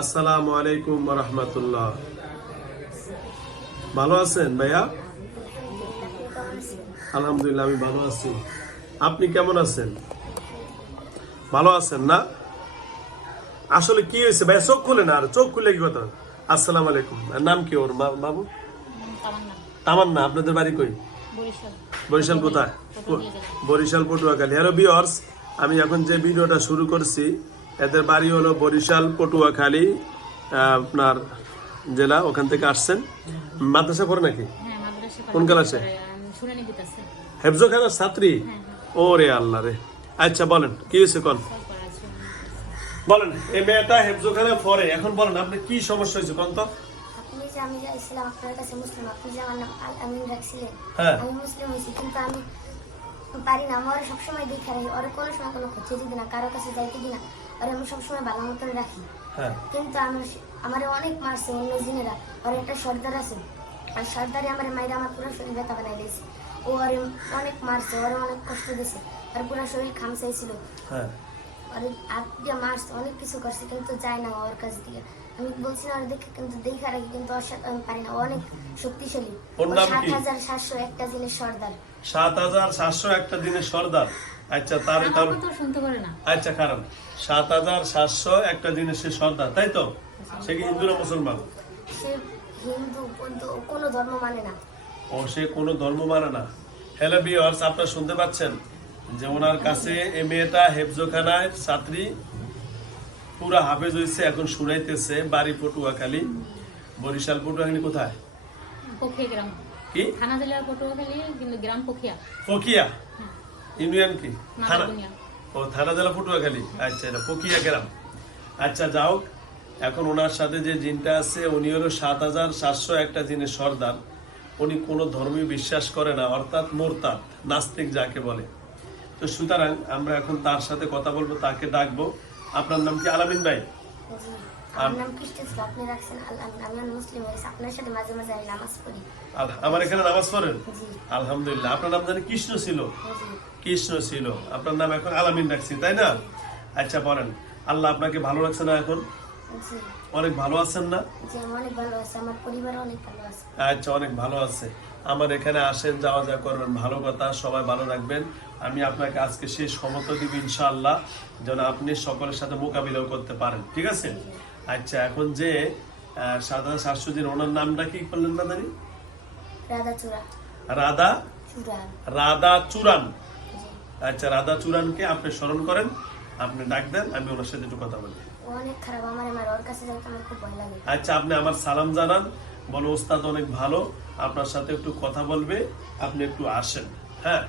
আসসালামু আলাইকুম রহমতুল্লাহ। ভালো আছেন ভাইয়া? আলহামদুলিল্লাহ আমি ভালো আছি। আপনি কেমন আছেন? ভালো আছেন না? আসলে কি হয়েছে ভাইয়া? চোখ খুলে না আর চোখ খুলে কি কথা? আসসালামু আলাইকুম। নাম কি ওর বাবু? তামান্না। আপনাদের বাড়ি কই? বরিশাল। বরিশাল কোথায়। বরিশাল পটুয়াখালী। হ্যালো বিয়ার্স আমি এখন যে ভিডিওটা শুরু করছি এদের বাড়ি হলো বরিশাল পটুয়াখালী আপনার জেলা ওখান থেকে আসছেন। মাদ্রাসা পড়ে নাকি? হ্যাঁ মাদ্রাসা কোন ক্লাসে? হেফজো খানার ছাত্রী? ও রে আল্লাহ রে। আচ্ছা বলেন কি হয়েছে আছে বলেন এই মেয়েটা হেফজো খানা পরে এখন বলেন আপনি কি সমস্যা হয়েছে কোন তো? আপনি যে আমি আপনার কাছে মুসলিম আপনি যে আমার নাম আল আমিন রাখছিলেন হ্যাঁ। আমি মুসলিম হয়েছি কিন্তু আমি পারি না আমার সবসময় দেখে রাখি ওর কোনো সময় কোনো ক্ষতি দিবি না কারও কাছে যাইতে দিই না আর আমি সবসময় ভালো মতন রাখি। হ্যাঁ। কিন্তু আমার আমার অনেক মারছে অন্য জিনেরা ওর একটা সর্দার আছে। আর সর্দারে আমার মায়ের আমার পুরো শরীর ব্যথা বানাই দিয়েছে। ও আর অনেক মারছে ওর অনেক কষ্ট দিয়েছে। আর পুরো শরীর খামচাইছিল হ্যাঁ। আর হাত দিয়ে মারছে অনেক কিছু করছে কিন্তু যায় না ওর কাছ থেকে। আমি বলছি না ওর দেখে কিন্তু দেখা রাখি কিন্তু ওর সাথে আমি পারি না। অনেক শক্তিশালী। সাত হাজার সাতশো একটা জিনিস সর্দার। সাত হাজার সাতশো একটা দিনের সর্দার। আচ্ছা তার আচ্ছা কারণ সাত হাজার সাতশো একটা দিনের সে সর্দার তাই তো? সে কি হিন্দু না মুসলমান? ও মানে ও সে কোনো ধর্ম মানে না। হ্যালো বিয়ার্স আপনারা শুনতে পাচ্ছেন? যে ওনার কাছে এই মেয়েটা হেফজোখানায় ছাত্রী পুরা হাফেজ হয়েছে এখন শুনাইতেছে বাড়ি পটুয়াখালী। বরিশাল পটুয়াখালী কোথায়? কি? থানা জেলার পটুয়াখালী গ্রাম পখিয়া পকিয়া ইউনিয়ন কি? থানা? ও থানা জেলা পটুয়াখালী আচ্ছা এটা পকিয়া গ্রাম। আচ্ছা যাও এখন ওনার সাথে যে জিনটা আছে উনি হলো সাত হাজার সাতশো একটা জিনের সর্দার। উনি কোনো ধর্মে বিশ্বাস করে না অর্থাৎ মোরতাদ নাস্তিক যাকে বলে। তো সুতরাং আমরা এখন তার সাথে কথা বলব তাকে ডাকবো। আপনার নাম কি আলামিন ভাই? আমার এখানে নামাজ পড়েন? আলহামদুলিল্লাহ। আপনার নাম জানি কৃষ্ণ ছিল? কৃষ্ণ ছিল। আপনার নাম এখন আলামিন রাখছি তাই না? আচ্ছা বলেন আল্লাহ আপনাকে ভালো লাগছে না এখন? অনেক ভালো আছেন না? আচ্ছা অনেক ভালো আছে। আমার এখানে আসেন যাওয়া যাওয়া করবেন ভালো কথা সবাই ভালো রাখবেন। আমি আপনাকে আজকে সেই সমত দিব ইনশাআল্লাহ যেন আপনি সকলের সাথে মোকাবিলাও করতে পারেন ঠিক আছে? আচ্ছা এখন যে সাধারণ শাশ্বতী ওনার নামটা কি করলেন না জানি রাধা চূড়া। রাধা রাধা চূড়ান। আচ্ছা রাধা চূড়ানকে আপনি স্মরণ করেন আপনি ডাক দেন আমি ওনার সাথে একটু কথা বলি। অনেক খারাপ আমার আমার ওর কাছে যাইতে আমার খুব ভয় লাগে। আচ্ছা আপনি আমার সালাম জানান বলো ওস্তাদ অনেক ভালো আপনার সাথে একটু কথা বলবে আপনি একটু আসেন হ্যাঁ?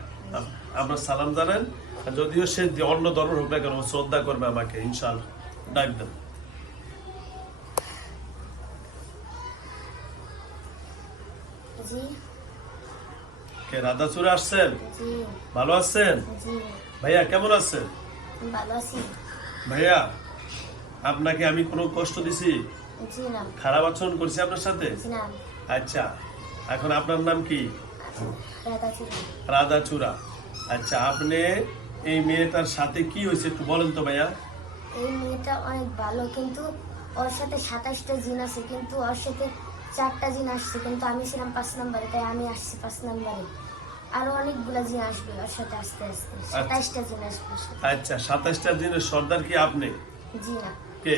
আপনার সালাম জানান যদিও সে অন্য ধর্ম হোক না কেন শ্রদ্ধা করবে আমাকে ইনশাল্লাহ ডাক দেন। জি। কে রাধাচুরে আসছেন? ভালো আছেন? ভাইয়া কেমন আছেন? ভাইয়া আপনাকে আমি কোনো কষ্ট দিছি? খারাপ আচরণ করছি আপনার সাথে? আচ্ছা এখন আপনার নাম কি? রাধা চূড়া রাধা চূড়া আচ্ছা আপনি এই মেয়েটার সাথে কি হয়েছে একটু বলেন তো ভাইয়া। এই মেয়েটা অনেক ভালো কিন্তু ওর সাথে সাতাশটা জিন আছে কিন্তু ওর সাথে চারটা জিন আসছে কিন্তু আমি ছিলাম পাঁচ নম্বরে তাই আমি আসছি পাঁচ নম্বরে। আরও অনেকগুলা জিন আসবে ওর সাথে আস্তে আস্তে। সাতাশটা জিন আসবে আচ্ছা সাতাশটা দিনের সর্দার কি আপনি? জি না।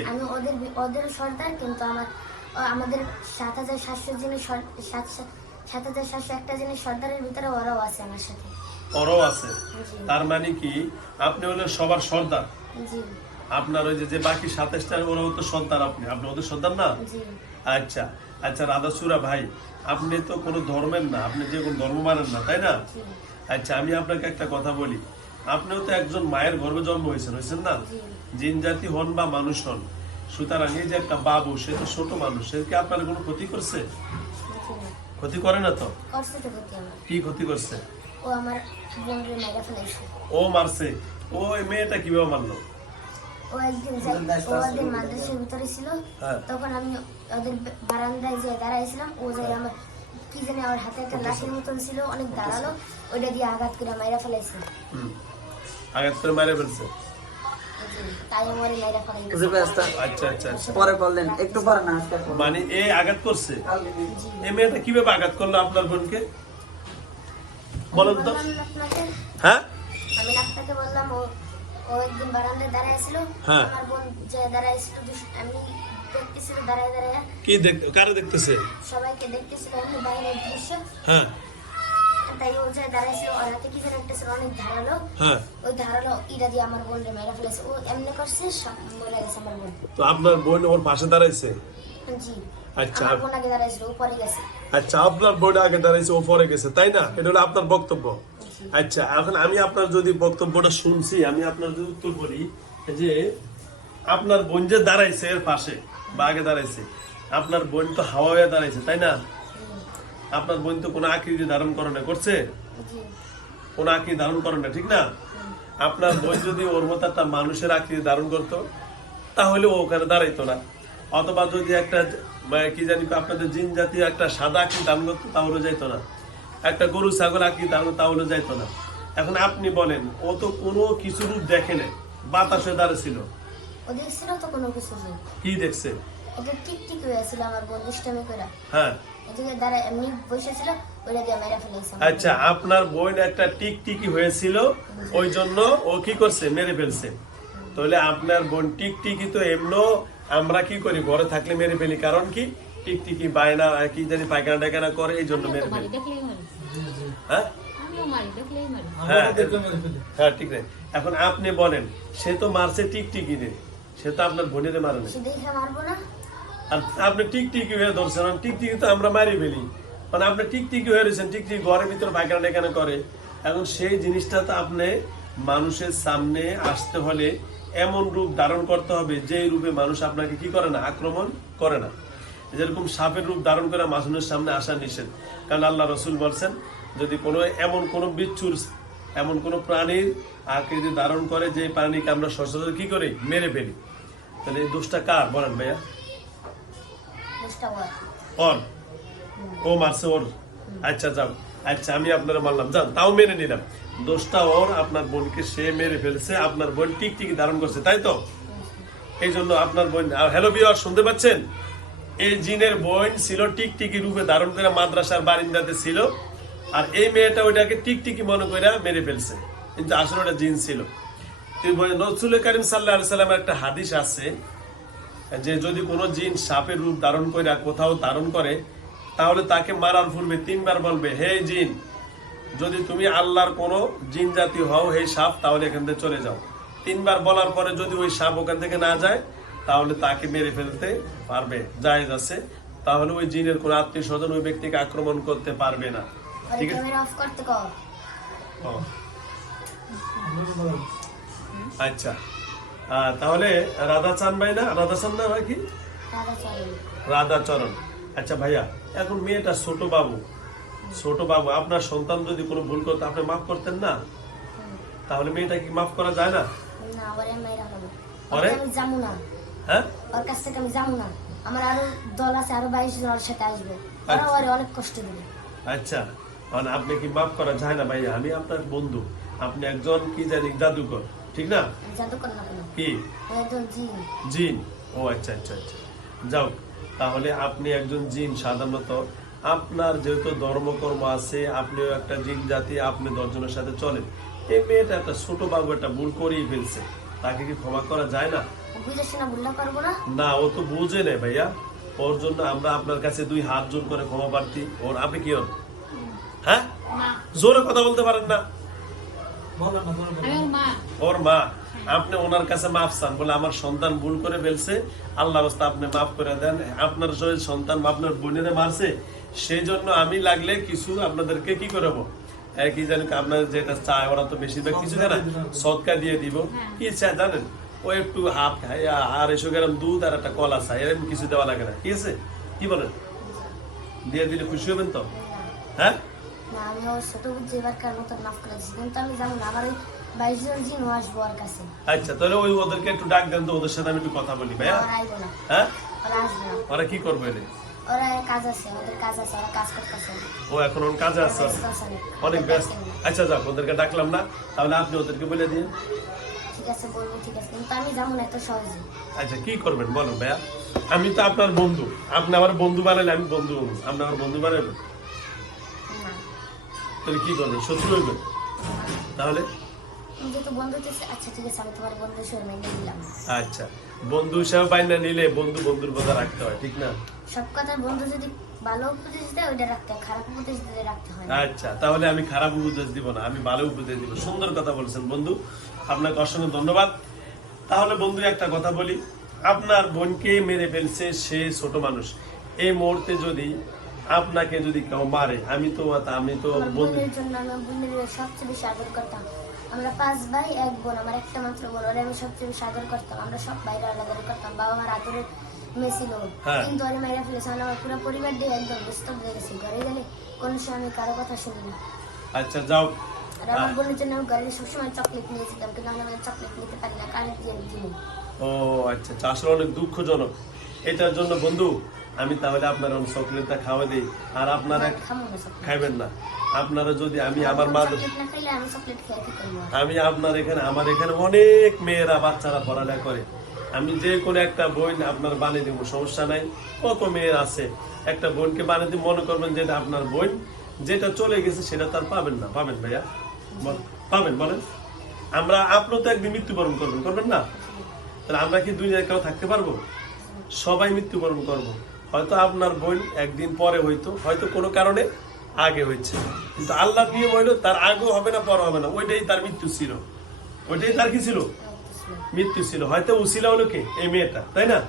আমি ওদের ওদের সর্দার কিন্তু আমার আমাদের সাত হাজার সাতশো জিনের সাত সাত হাজার সাতশো একটা জিনের সর্দারের ভিতরে ওরাও আছে আমার সাথে। ওরও আছে? তার মানে কি আপনি হলেন সবার সর্দার? জি। আপনার ওই যে বাকি সাতাশটা ওরাও তো সর্দার আপনি। আপনি ওদের সর্দার না? আচ্ছা। আচ্ছা রাধাসুরা ভাই আপনি তো কোনো ধর্মের না আপনি যে কোনো ধর্ম মানেন না তাই না? আচ্ছা আমি আপনাকে একটা কথা বলি। আপনিও তো একজন মায়ের গর্ভে জন্ম হয়েছেন হয়েছেন না? জিন জাতি হন বা মানুষ হন সুতরাং এই যে একটা বাবু সে তো ছোট মানুষ সে কি আপনার কোনো ক্ষতি করছে? ক্ষতি করে না তো? কি ক্ষতি করছে? ও আমার ও মারছে। ও মেয়েটা কীভাবে মারলো? ও একদিন ও একদিন মাদ্রাসার ভিতরে ছিল। হ্যাঁ। তখন আমি ওদের বারান্দায় যে দাঁড়াইছিলাম। ও যাই আমার কি জানি আমার হাতে একটা লাঠির মতন ছিল অনেক দাঁড়াল। ওইটা দিয়ে আঘাত করে মাইরা ফেলাইছে। আঘাত করে মারে ফেলছে? জি তাই আমার মেয়েরা করে বুঝে পেয়েছ আচ্ছা আচ্ছা আচ্ছা। পরে করলেন একটু পরে না আজকে করলেন। মানে এ আঘাত করছে? এই মেয়েটা কীভাবে আঘাত করল আপনার বোনকে? বলেন তো। আপনাকে হ্যাঁ? আমি আপনাকে বললাম একদিন বারান্দায় দাঁড়াইছিল হ্যাঁ। আমার বোন যে দাঁড়াইছিল দুষ- আমি দেখতেছিল দাঁড়ায় দাঁড়ায়। কি দেখ কারে দেখতেছে? সবাইকে দেখতেছিল আমি বাইরের দৃশ্য। হ্যাঁ। তাই ও যে দাঁড়াইছিল ওর হাতে কি যেন একটা ছিল অনেক ধারালো। হ্যাঁ। ওই ধারালো ইটা দিয়ে আমার বোনকে মেরে ফেলেছে। ও এমনি করছে সব মরে গেছে আমার বোন। তো আপনার বোন ওর পাশে দাঁড়াইছে? জি। আচ্ছা। বোন আগে দাঁড়াইছিল ও পরে গেছে। আচ্ছা আপনার বোন আগে দাঁড়াইছে ও পরে গেছে তাই না? এটা হলো আপনার বক্তব্য। আচ্ছা এখন আমি আপনার যদি বক্তব্যটা শুনছি আমি আপনার যদি উত্তর বলি যে আপনার বোন যে দাঁড়াইছে এর পাশে বা আগে দাঁড়াইছে আপনার বোন তো হাওয়া হয়ে দাঁড়াইছে তাই না? আপনার বোন তো কোনো আকৃতি ধারণ করে না করছে? কোনো আকৃতি ধারণ করে না ঠিক না? আপনার বোন যদি ওর মতো একটা মানুষের আকৃতি ধারণ করতো তাহলে ও ওখানে দাঁড়াইতো না। অথবা যদি একটা কি জানি আপনাদের জিন জাতীয় একটা সাদা আকৃতি ধারণ করতো তাহলে যাইতো না। একটা গরু ছাগল আকৃতি ধারণ করতো, তাহলে যাইতো না। এখন আপনি বলেন ও তো কোনো কিছু রূপ দেখে নাই বাতাসে দাঁড়িয়েছিল ও দেখছিল তো কোনো কিছু নেই কি দেখছে? হয়েছিল আমার করে। হ্যাঁ। এদিকে দাঁড়ায় এমনি বসেছিল ওইটা দিয়ে মেরে ফেলেছে। আচ্ছা আপনার বোন একটা টিকটিকি হয়েছিল ওই জন্য ও কি করছে? মেরে ফেলছে। তাহলে আপনার বোন টিকটিকি তো এমনো আমরা কি করি? ঘরে থাকলে মেরে ফেলি কারণ কি? টিকটিকি বায়না কি জানি পায়খানা টায়খানা করে, এই জন্য মেরে ফেলি। হ্যাঁ? হ্যাঁ হ্যাঁ ঠিক এখন আপনি বলেন, সে তো মারছে রে সে তো আপনার বোনের মারে না আর আপনি হয়ে ধরছেন তো আমরা মারি ফেলি। মানে আপনি হয়ে রয়েছেন ঘরের ভিতরে পায়খানা এখানে করে। এখন সেই জিনিসটা তো আপনি মানুষের সামনে আসতে হলে এমন রূপ ধারণ করতে হবে যে রূপে মানুষ আপনাকে কি করে না, আক্রমণ করে না। যেরকম সাপের রূপ ধারণ করে মানুষের সামনে আসা নিষেধ। কারণ আল্লাহ রসুল বলছেন যদি কোনো এমন কোনো বিচ্ছুর এমন কোনো প্রাণীর আকৃতি ধারণ করে যে প্রাণীকে আমরা সচরাচর কি করি? মেরে ফেলি। তাহলে এই দোষটা কার? বলেন ভাইয়া। ওর। ও মারছে ওর। আচ্ছা যাও। আচ্ছা আমি আপনারা মানলাম যান তাও মেনে নিলাম। দোষটা ওর আপনার বোনকে সে মেরে ফেলছে আপনার বোন টিকটিকি ধারণ করছে তাই তো? এই জন্য আপনার বোন হ্যালো বিয়ার শুনতে পাচ্ছেন? এই জিনের বোন ছিল টিকটিকি রূপে ধারণ করে মাদ্রাসার বারিন্দাতে ছিল। আর এই মেয়েটা ওইটাকে টিকটিকি মনে করে মেরে ফেলছে। কিন্তু আসলে ওটা জিন ছিল। রসুল করিম সাল্লাহ সাল্লামের একটা হাদিস আছে যে যদি কোনো জিন সাপের রূপ ধারণ করে কোথাও ধারণ করে, তাহলে তাকে মারার পূর্বে তিনবার বলবে, হে জিন, যদি তুমি আল্লাহর কোনো জিন জাতি হও, হে সাপ, তাহলে এখান থেকে চলে যাও। তিনবার বলার পরে যদি ওই সাপ ওখান থেকে না যায় তাহলে তাকে মেরে ফেলতে পারবে জায়েজ আছে। তাহলে ওই জিনের কোনো আত্মীয় স্বজন ওই ব্যক্তিকে আক্রমণ করতে পারবে না। ঠিক আছে। আচ্ছা। তাহলে রাধা চান ভাই না? রাধা চান না কি? দাদা চলেন রাধাচরণ আচ্ছা ভাইয়া এখন মেয়েটা ছোট বাবু। ছোট বাবু আপনার সন্তান যদি কোনো ভুল করতো আপনি মাফ করতেন না? তাহলে মেয়েটা কি মাফ করা যায় না? না। হ্যাঁ? ওর কাছ থেকে আমি যাব না। আমার আরও দল আছে আরও বাইশ জন ওর সাথে আসবে। ওরা আচ্ছা। ওরে অনেক কষ্ট দেবে। আচ্ছা। আপনি কি মাফ করা যায় না আমি আপনার বন্ধু। আপনি একজন কি জানি জাদুকর ঠিক না? জাদু কর না কি? একজন জিন। জিন। ও আচ্ছা আচ্ছা আচ্ছা। যাও তাহলে আপনি একজন জিন সাধারণত। আপনার যেহেতু ধর্মকর্ম আছে আপনিও একটা জিন জাতি আপনি দশজনের সাথে চলেন। এই মেয়েটা একটা ছোট বাবু একটা ভুল করেই ফেলছে। তাকে কি ক্ষমা করা যায় না? ভুলটা পারব না? না ও তো বুঝে নেই ভাইয়া। ওর জন্য আমরা আপনার কাছে দুই হাত জোর করে ক্ষমা প্রার্থী। ওর আপনি কি হন হ্যাঁ? জোরে কথা বলতে পারেন না। ওর মা। আপনি ওনার কাছে মাফ চান বলে আমার সন্তান ভুল করে ফেলছে। আল্লাহ রাস্তা আপনি মাফ করে দেন। আপনার যে সন্তান আপনার বোনেরে মারছে সেই জন্য আমি লাগলে কিছু আপনাদেরকে কি করব? হ্যাঁ, কি জানি আপনার যেটা চায় ওরা তো বেশিরভাগ কিছু দেয় না। সৎকা দিয়ে দিব। কি চায় জানেন? ও একটু হাফ আর এসো গ্রাম দুধ আর একটা কলা চায় এরকম কিছু দেওয়া লাগে না। ঠিক আছে? কি বলেন? দিয়ে দিলে খুশি হবেন তো? হ্যাঁ? আমি ওর ছোট বুঝছি এবার কার মতো মাফ করে দিচ্ছি কিন্তু আমি যাব না আমার ওই বাইশ জন জিন আসব ওর কাছে। আচ্ছা তাহলে ওই ওদেরকে একটু ডাক দেন তো ওদের সাথে আমি একটু কথা বলি ভাইয়া। হ্যাঁ? ওরা আসবে না। ওরা কি করবে এলে ওরা কাজ আছে ওদের কাজ আছে ওরা কাজ করতেছে। ও এখন ওর কাজে আছে? অনেক। অনেক ব্যস্ত। আচ্ছা যাক ওদেরকে ডাকলাম না তাহলে আপনি ওদেরকে বলে দিন। ঠিক আছে বলব ঠিক আছে কিন্তু আমি যাব না এত সহজে। আচ্ছা কি করবেন বলেন ভাইয়া? আমি তো আপনার বন্ধু। আপনি আমার বন্ধু বানাইলে আমি বন্ধু হব। আপনি আমার বন্ধু বানাইবেন না। তাহলে কি করবেন? শত্রু হইবেন তাহলে? আচ্ছা আচ্ছা বন্ধু হিসাবে বাইনা নিলে বন্ধু বন্ধুর কথা রাখতে হয় ঠিক না? সব কথা বন্ধু যদি ভালো উপদেশ দেয় ওইটা রাখতে হয় খারাপ উপদেশ দিলে রাখতে হয় আচ্ছা তাহলে আমি খারাপ উপদেশ দিব না আমি ভালো উপদেশ দিব। সুন্দর কথা বলছেন বন্ধু। আপনাকে অসংখ্য ধন্যবাদ। তাহলে বন্ধু একটা কথা বলি। আপনার বোনকে মেরে ফেলছে সে ছোট মানুষ। এই মুহূর্তে যদি আপনাকে যদি কেউ মারে আমি তো আমি তো বন্ধু। সবচেয়ে বেশি আদর করতাম। আমরা পাঁচ ভাই এক বোন আমার একটা মাত্র বোন ওরে আমি সবচেয়ে বেশি আদর করতাম। আমরা সব বাইরে আলাদা করতাম বাবা আমার আদরের মেয়ে ছিল হ্যাঁ। কিন্তু ওরে মেরে ফেলেছে মানে আমার পুরো পরিবার দিয়ে একদম ব্যস্ত হয়ে গেছে। ঘরে গেলে কোনো সময় আমি কারও কথা শুনি না। আচ্ছা যাও। আর আমার বোনের জন্য আমি ঘরে সবসময় চকলেট নিয়েছিলাম কিন্তু আমি আমার চকলেট নিতে পারি না কানের দিয়ে আমি কিনি। ও আচ্ছা আচ্ছা আসলে অনেক দুঃখজনক। এটার জন্য বন্ধু আমি তাহলে আপনার চকলেটটা খাওয়া দিই। আর আপনারা খাব না আপনারা যদি আমি আমার মা আমি আপনার এখানে আমার এখানে অনেক মেয়েরা বাচ্চারা পড়ালেখা করে। আমি যে কোনো একটা বই আপনার বানিয়ে দেবো সমস্যা নাই। কত মেয়ের আছে? একটা বোনকে বানিয়ে দিয়ে মনে করবেন যেটা আপনার বোন। যেটা চলে গেছে সেটা তার পাবেন না। পাবেন ভাইয়া? পাবেন বলেন। আমরা আপনিও তো একদিন মৃত্যুবরণ করবেন করবেন না? তাহলে আমরা কি দুনিয়ায় কেউ থাকতে পারব? সবাই মৃত্যুবরণ করব। হয়তো আপনার বোন একদিন পরে হইতো, হয়তো কোনো কারণে আগে হয়েছে। কিন্তু আল্লাহ নিয়ম হইল, তার আগেও হবে না পর হবে না। ওইটাই তার মৃত্যু ছিল। ওইটাই তার কি ছিল? মৃত্যু ছিল। হয়তো উসিলা হলো কে? এই মেয়েটা, তাই না?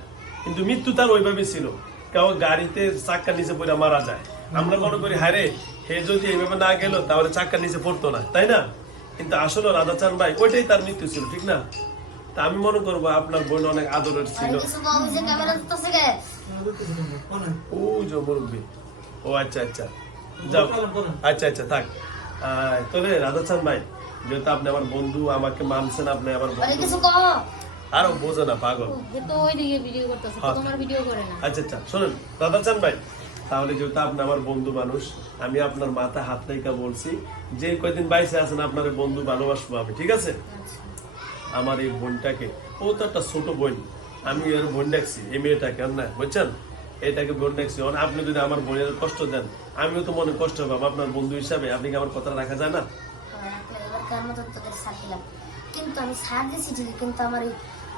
কিন্তু মৃত্যু তার ওইভাবে ছিল। কেউ গাড়িতে চাক্কার নিচে পড়ে মারা যায়। আমরা মনে করি হারে হে যদি এইভাবে না গেল তাহলে চাক্কার নিচে পড়তো না তাই না? কিন্তু আসলে রাধাচান ভাই ওইটাই তার মৃত্যু ছিল ঠিক না? তা আমি মনে করব আপনার বোন অনেক আদরের ছিল। ও যে মুরব্বী। ও আচ্ছা আচ্ছা। যাও। আচ্ছা আচ্ছা থাক। রাধাচান ভাই যেহেতু আপনি আমার বন্ধু আমাকে মানছেন আপনি আমার বন্ধু। আরও বোঝো না পাগল। ও তো ওইদিকে ভিডিও করতেছে। তোমার ভিডিও করে না। আচ্ছা আচ্ছা শোনেন রাধাচান ভাই তাহলে যেহেতু আপনি আমার বন্ধু মানুষ আমি আপনার মাথা হাত রেখা বলছি যে কয়দিন বাইসে আছেন আপনার বন্ধু ভালোবাসবো আমি ঠিক আছে? আমার এই বোনটাকে ও তো একটা ছোট বোন আমি এর বোন ডাকছি এই মেয়েটাকে না বুঝছেন? এটাকে বোন ডাকছি আপনি যদি আমার বোনের কষ্ট দেন আমিও তো মনে কষ্ট পাবো আপনার বন্ধু হিসাবে আপনি কি আমার কথা রাখা যায় না? দিলাম কিন্তু আমি ঠিকই কিন্তু আমার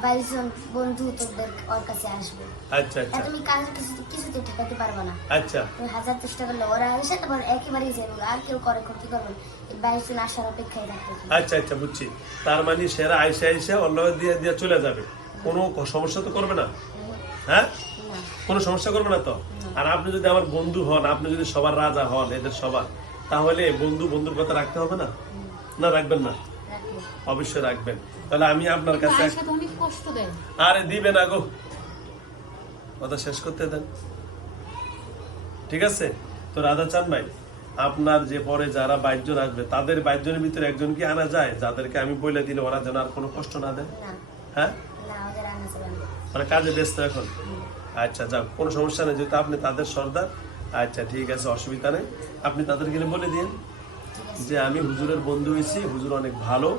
বাইশ জন বন্ধু তোদের ওর কাছে আসবে। আচ্ছা আচ্ছা। তুমি কিছুতে কিছুতে ঠেকাতে পারবে না। আচ্ছা। তুমি হাজার চেষ্টা করলে ওরা এসে তারপর একেবারেই যাবে আর কেউ করে ক্ষতি করবে। বাইশ জন আসার অপেক্ষায় থাকবে আচ্ছা আচ্ছা বুঝছি। তার মানে সেরা আইসা আইসা অন্য দিয়ে দিয়ে চলে যাবে। কোনো সমস্যা তো করবে না? হ্যাঁ? না। কোনো সমস্যা করবে না তো? আর আপনি যদি আমার বন্ধু হন আপনি যদি সবার রাজা হন এদের সবার তাহলে বন্ধু বন্ধুর কথা রাখতে হবে না? না রাখবেন না? অবশ্যই রাখবেন। তাহলে আমি আপনার কাছে কষ্ট দেয় আরে দিবে না গো। কথা শেষ করতে দেন। ঠিক আছে? তো রাধা চান ভাই আপনার যে পরে যারা বাইশজন আসবে তাদের বাইশজনের ভিতরে একজন কি আনা যায়? যাদেরকে আমি বলে দিলে ওরা যেন আর কোনো কষ্ট না দেয়? হ্যাঁ? মানে কাজে ব্যস্ত এখন? আচ্ছা যাক কোনো সমস্যা নেই। যেহেতু আপনি তাদের সর্দার আচ্ছা ঠিক আছে অসুবিধা নেই। আপনি তাদেরকে বলে দিন যে আমি হুজুরের বন্ধু হয়েছি হুজুর অনেক ভালো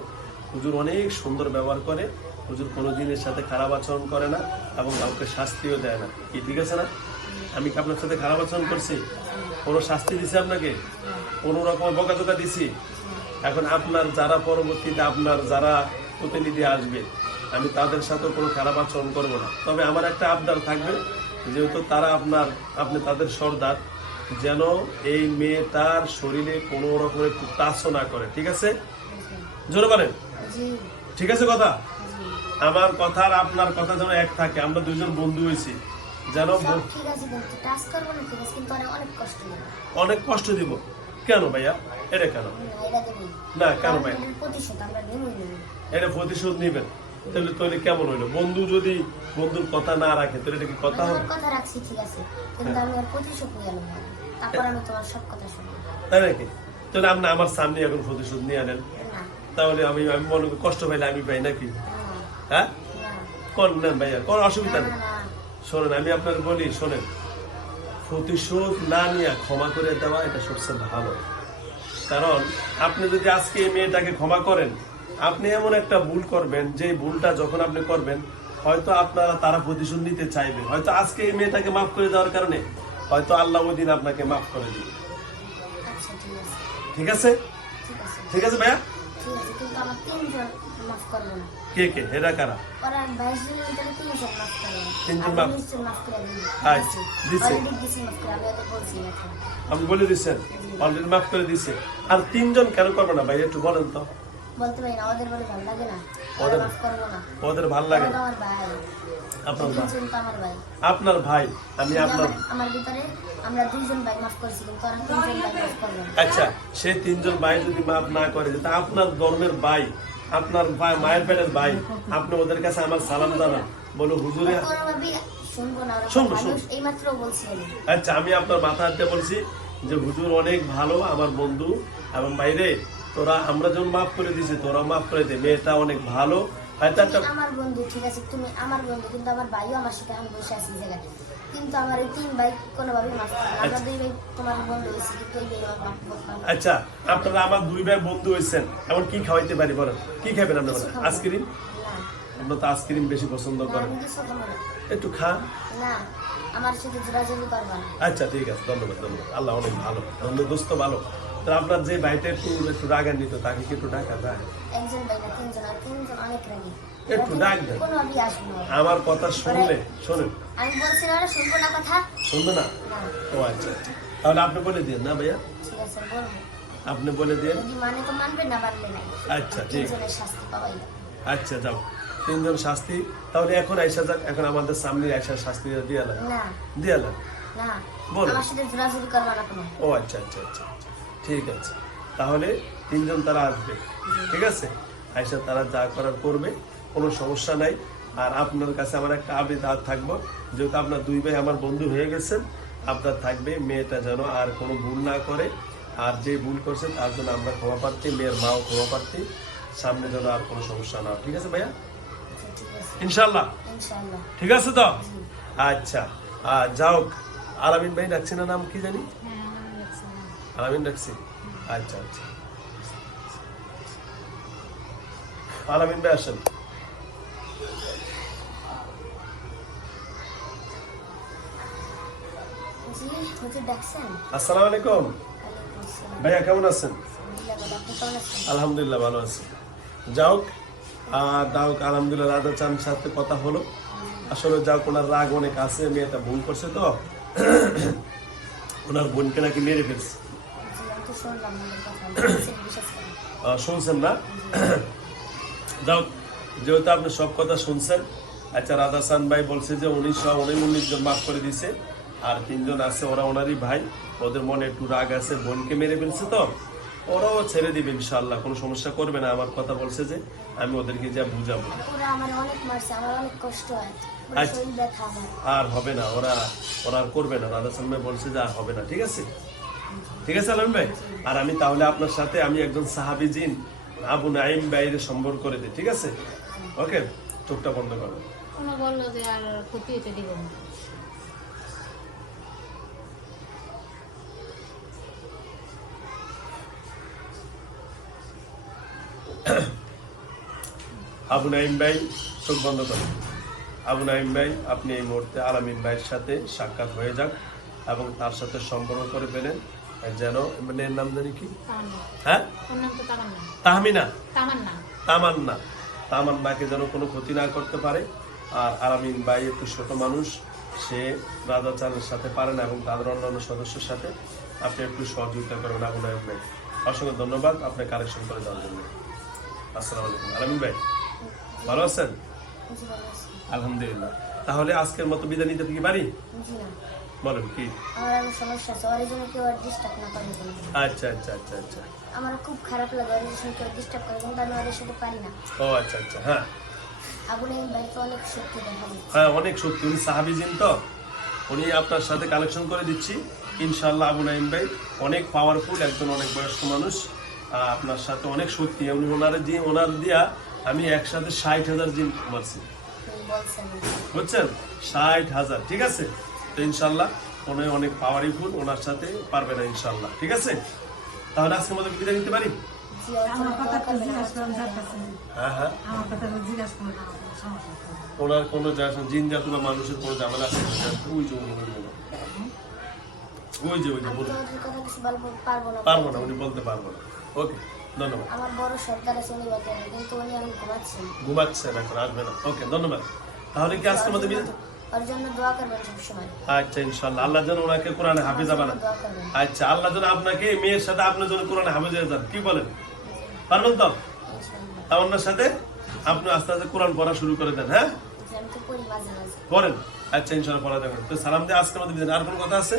হুজুর অনেক সুন্দর ব্যবহার করে। হুজুর কোনো দিনের সাথে খারাপ আচরণ করে না এবং কাউকে শাস্তিও দেয় না। কি ঠিক আছে না? আমি কি আপনার সাথে খারাপ আচরণ করছি? কোনো শাস্তি দিছি আপনাকে? কোনো রকম বকাচোকা দিছি? এখন আপনার যারা পরবর্তীতে আপনার যারা প্রতিনিধি আসবে আমি তাদের সাথে কোনো খারাপ আচরণ করব না। তবে আমার একটা আবদার থাকবে যেহেতু তারা আপনার আপনি তাদের সর্দার যেন এই মেয়েটার শরীরে কোনো রকমের টাচও না করে। ঠিক আছে? জোরে বলেন। ঠিক আছে কথা? আমার কথা আর আপনার কথা যেন এক থাকে আমরা দুইজন বন্ধু হয়েছি। যেন কিন্তু অনেক কষ্ট দিব। কেন ভাইয়া? এটা কেন? না কেন ভাই প্রতিশোধ আমরা নেবই নেব এটা প্রতিশোধ নিবেন। তাহলে তাহলে কেমন হইল? বন্ধু যদি বন্ধুর কথা না রাখে তাহলে এটা কি কথা হবে? কথা রাখছি ঠিক আছে। কিন্তু আমি আর প্রতিশোধ নিয়ে নেব তারপর আমি তোমার সব কথা শুনব। তাই নাকি? তাহলে আপনি আমার সামনে এখন প্রতিশোধ নিয়ে আনেন তাহলে আমি আমি মনে করি কষ্ট পাইলে আমি পাই নাকি? হ্যাঁ? না কোন ভাইয়া কোনো অসুবিধা নেই। শোনেন আমি আপনার বলি শোনেন। প্রতিশোধ না নিয়ে ক্ষমা করে দেওয়া এটা সবচেয়ে ভালো। কারণ আপনি যদি আজকে এই মেয়েটাকে ক্ষমা করেন আপনি এমন একটা ভুল করবেন যে ভুলটা যখন আপনি করবেন হয়তো আপনারা তারা প্রতিশোধ নিতে চাইবে। হয়তো আজকে এই মেয়েটাকে মাফ করে দেওয়ার কারণে হয়তো আল্লাহ ওই দিন আপনাকে মাফ করে দিবে। আচ্ছা ঠিক আছে। ঠিক আছে? ঠিক আছে। ঠিক আছে ভাইয়া? কে কে? এরা কারা? তিনজন আচ্ছা, দিছে। আমি বলে দিচ্ছেন অলরেডি মাফ করে দিছে। আর তিনজন কেন করব না ভাই একটু বলেন তো। বলতে পারি না ওদের বলে ভালো লাগে না। ওদের- মাফ করব না। ওদের ভালো লাগে ওরা আমার ভাই। আপনার ভাই। আপনার ভাই আমি আপনার আমার- আমার ভিতরে আমরা দুইজন ভাই মাফ করছি কিন্তু ওরা তিনজন ভাই মাফ করবে আচ্ছা সেই তিনজন ভাই যদি মাফ না করে তা আপনার ধর্মের ভাই আপনার ভাই- মায়ের পেটের ভাই আপনি ওদের কাছে আমার সালাম জানান। বলো হুজুরে। শুনব আচ্ছা আমি আপনার মাথা হাতে বলছি যে হুজুর অনেক ভালো আমার বন্ধু। এবং বাইরে তোরা আমরা যখন মাফ করে দিছি তোরা মাফ করে দে। মেয়েটা অনেক ভালো। হয়তো আমার বন্ধু ঠিক আছে তুমি আমার বন্ধু কিন্তু আমার ভাইও আমার সাথে আমি বসে আছি এই জায়গায় কিন্তু আমার এই তিন ভাই কোনোভাবেই না। আমরা দুই ভাই তোমার বন্ধু হয়েছি কিন্তু এই ভাই আমার। আচ্ছা আপনারা আমার দুই ভাই বন্ধু হয়েছেন এমন কি খাওয়াইতে পারি বলেন? কি খাবেন আপনি বলেন? কিছু খাব না। আইসক্রিম? আপনার তো আইসক্রিম বেশি পছন্দ করেন। একটু খান। না আমার সাথে জোরাজুরি করবা আচ্ছা ঠিক আছে ধন্যবাদ ধন্যবাদ। আল্লাহ অনেক ভালো দোস্ত ভালো। তো আপনার যে ভাইটা একটু একটু রাগান্বিত তাকে কি একটু ডাকা যায়? একজন ভাই না তিনজন আর তিনজন অনেক রাগি। একটু ডাক দেন। আমার কথা শুনলে শোনেন। আমি বলছি না শুনব না কথা। শুনবে না? ও আচ্ছা আচ্ছা। তাহলে আপনি বলে দিন না ভাইয়া? আপনি বলে দিন মানে তো মানবে না পারলে না। আচ্ছা, ঠিক। আচ্ছা যাও। তিনজন শাস্তি। তাহলে এখন আইসা যাক এখন আমাদের সামনে আইসা শাস্তি দিয়ে লাগে না। দিয়ে না। বলো। ও আচ্ছা আচ্ছা আচ্ছা আচ্ছা। ঠিক আছে। তাহলে তিনজন তারা আসবে। ঠিক আছে? আইসা তারা যা করার করবে। কোনো সমস্যা নাই। আর আপনার কাছে আমার একটা আবেদন থাকব যেহেতু আপনার দুই ভাই আমার বন্ধু হয়ে গেছেন আপনার থাকবে মেয়েটা যেন আর কোনো ভুল না করে। আর যে ভুল করছে তার জন্য আমরা ক্ষমা প্রার্থী মেয়ের মাও ক্ষমা প্রার্থী। সামনে যেন আর কোনো সমস্যা না ঠিক আছে ভাইয়া? ইনশাল্লাহ ঠিক আছে তো? আচ্ছা। আর যাও আলামিন ভাই ডাকছি না নাম কি জানি? হ্যাঁ। আলামিন ডাকছি? আচ্ছা আচ্ছা। আলামিন ভাই আসেন। আসসালামু আলাইকুম। ভাইয়া কেমন আছেন? আলহামদুলিল্লাহ ভালো। আছি। যাওক যাওক আলহামদুলিল্লাহ রাজা চান সাথে কথা হলো। আসলে যাওক ওনার রাগ অনেক আছে মেয়েটা ভুল করছে তো। ওনার বোনকে নাকি মেরে ফেলছে। শুনছেন না? যাও যেহেতু আপনি সব কথা শুনছেন আচ্ছা রাধাসান ভাই বলছে যে উনি উনিশ জন মাফ করে দিছে আর তিনজন আছে ওরা ওনারই ভাই ওদের মনে একটু রাগ আছে বোনকে মেরে ফেলছে তো ওরাও ছেড়ে দিবে ইনশাল্লাহ কোনো সমস্যা করবে না। আমার কথা বলছে যে আমি ওদেরকে যা বুঝাবো। আচ্ছা। আর হবে না ওরা ওরা আর করবে না। রাধা সান ভাই বলছে যে আর হবে না ঠিক আছে? ঠিক আছে আলম ভাই? আর আমি তাহলে আপনার সাথে আমি একজন সাহাবি জিন আবু নাইম বাইরে সম্বর করে দিই ঠিক আছে? ওকে চোখটা বন্ধ করো। কোনো বলল যে আর ক্ষতি হতে দিব না। আবু নাইম ভাই চোখ বন্ধ করুন আবু নাইম ভাই আপনি এই মুহূর্তে আলামিন ভাইয়ের সাথে সাক্ষাৎ হয়ে যাক এবং তার সাথে সম্পর্ক করে পেলেন যেন মানে এর নাম জানি কি? হ্যাঁ? তাহমিনা। তামান্না। তামান্না। তামান্নাকে যেন কোনো ক্ষতি না করতে পারে। আর আলামিন ভাই একটু ছোট মানুষ সে রাজা চানের সাথে পারে না এবং তাদের অন্যান্য সদস্যের সাথে। আপনি একটু সহযোগিতা করবেন আবু নাইম ভাই। অসংখ্য ধন্যবাদ আপনি কালেকশন করে দেওয়ার জন্য। আসসালামু আলাইকুম। আলামিন ভাই ভালো আছেন? আলহামদুলিল্লাহ। তাহলে আজকের মতো বিদায় নিতে কি পারি? বলেন কি? আমার আরও সমস্যা আছে ওর জন্য কেউ ডিস্টার্ব না করে আচ্ছা আচ্ছা আচ্ছা আচ্ছা। আমার খুব খারাপ লাগে ওর জন্য কেউ ডিস্টার্ব করে কিন্তু আমি ওদের সাথে পারি না। ও আচ্ছা আচ্ছা হ্যাঁ। আগুনে অনেক শক্তি দেখা দিচ্ছে। হ্যাঁ অনেক সত্যি উনি সাহাবিজিন তো। উনি আপনার সাথে কালেকশন করে দিচ্ছি। ইনশাল্লাহ আবু নাইম ভাই অনেক পাওয়ারফুল একজন অনেক বয়স্ক মানুষ। আপনার সাথে অনেক সত্যি উনি ওনার দিয়ে ওনার দিয়া আমি একসাথে ষাট হাজার জিন মারছি। বলছেন বুঝছেন? ষাট হাজার ঠিক আছে? তো ইনশাল্লাহ উনি অনেক পাওয়ারফুল ওনার সাথে পারবে না ইনশাল্লাহ ঠিক আছে? তাহলে আজকের মতো বিদায় নিতে পারি? কাছে। হ্যাঁ হ্যাঁ। ওনার কোনো জিন জাত বা মানুষের কোনো ঝামেলা আছে? ওই যে ওই যে ওই যে। বলুন। পারব না। উনি বলতে পারব না। ওকে ধন্যবাদ। আমার বড় সর্দার আছে উনি কিন্তু উনি এখন ঘুমাচ্ছেন ঘুমাচ্ছেন এখন আসবে না। ওকে ধন্যবাদ। তাহলে কি আজকে আমাদের ওর জন্য দোয়া করবেন সবসময়। আচ্ছা ইনশাল্লাহ আল্লাহ যেন ওনাকে কোরআনে হাফিজা বানান আচ্ছা আল্লাহ যেন আপনাকে মেয়ের সাথে আপনার জন্য কোরআনে হাফিজ হয়ে যান। কি বলেন? পারবেন তো। সাথে আপনি আস্তে আস্তে কোরআন পড়া শুরু করে দেন হ্যাঁ? আচ্ছা পড়া দেবেন তো সালাম দিয়ে আজকে আমাদের আর কোনো কথা আছে?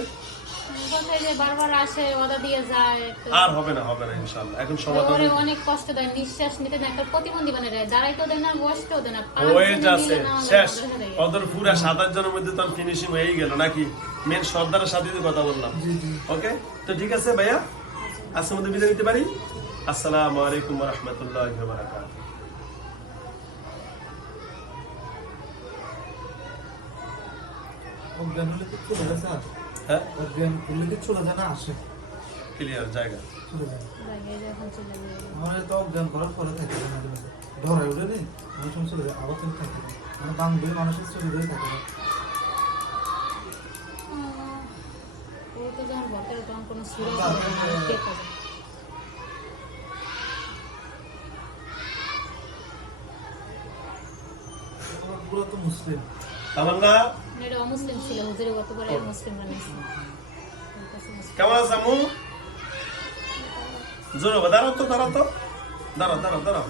বারবার আসে ওদা দিয়ে যায় আর হবে না হবে না ইনশাল্লাহ এখন সমাধান অনেক কষ্ট দেয় নিঃশ্বাস নিতে দেয় একটা প্রতিবন্ধী বানিয়ে দেয়। দাঁড়াইতেও দেয় না বসতেও দেয় না হয়ে যাচ্ছে। মিলে না হলে শেষ। আমাদের সাথে গেছে। ওদের পুরা সাত আট জনের মধ্যে তো ফিনিশিং হয়েই গেল নাকি? মেন সর্দারের সাথে কথা বললাম। ওকে তো ঠিক আছে ভাইয়া? আজকের মধ্যে বিদায় নিতে পারি? আসসালামু আলাইকুম রহমতুল্লাহ বারাকাত অজ্ঞান হলে তো চলে স্যার হ্যাঁ? অজ্ঞান করলে কি চলে যায় না? আসে। ক্লিয়ার জায়গা। চলে যায়। আমার তো অজ্ঞান করার পরে থাকে না মাঝে ধরাই উঠে নেই অনেক সময় চলে যায় আবার কিন্তু থাকে। না মানে বাংবে মানুষের চলে যায় থাকে। না পুরো তো মুসলিম। এটা অমুসলিম ছিল হুজুরে গত করে মুসলিম। কেমন আছে আমু জোর দাঁড়াও তো দাঁড়াও তো। দাঁড়াও দাঁড়াও দাঁড়াও।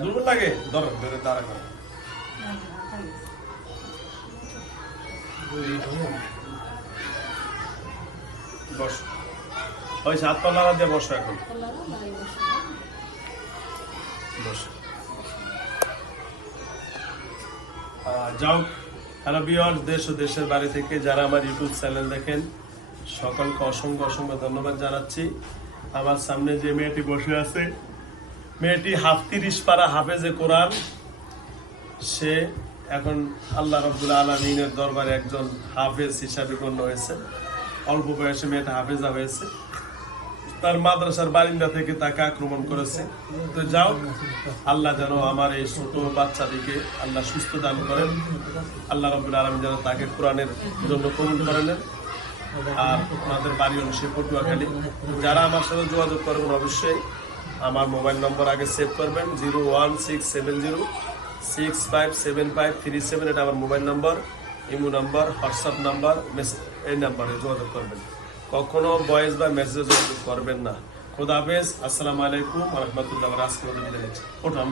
দুর্বল লাগে? ধরো ধরে দাঁড়া করো। বস। ওই সাত পাল্লা দিয়ে বসো এখন। বস। যাও। হ্যালো বিয়ার দেশ ও দেশের বাড়ি থেকে যারা আমার ইউটিউব চ্যানেল দেখেন, সকলকে অসংখ্য অসংখ্য ধন্যবাদ জানাচ্ছি। আমার সামনে যে মেয়েটি বসে আছে, মেয়েটি হাফ তিরিশ পারা হাফেজে কোরআন। সে এখন আল্লাহ রব্দুল আলমিনের দরবারে একজন হাফেজ হিসাবে গণ্য হয়েছে। অল্প বয়সে মেয়েটা হাফেজা হয়েছে। তার মাদ্রাসার বারিন্দা থেকে তাকে আক্রমণ করেছে। তো যাও, আল্লাহ যেন আমার এই ছোট বাচ্চাটিকে আল্লাহ সুস্থ দান করেন। আল্লাহ রবুল আলম যেন তাকে কোরআনের জন্য কবুল করে নেন। আর আমাদের বাড়ি সে পটুয়াখালী। যারা আমার সাথে যোগাযোগ করবেন অবশ্যই, আমার মোবাইল নম্বর আগে সেভ করবেন, zero one six seven zero six five seven five three seven, এটা আমার mobile number, imo number, WhatsApp number এই নাম্বারে যোগাযোগ করবেন। কখনো বয়েস বা মেসেজ করবেন না খোদা হাফেজ আসসালামু আলাইকুম রহমতুল্লাহ আজকে ওঠো।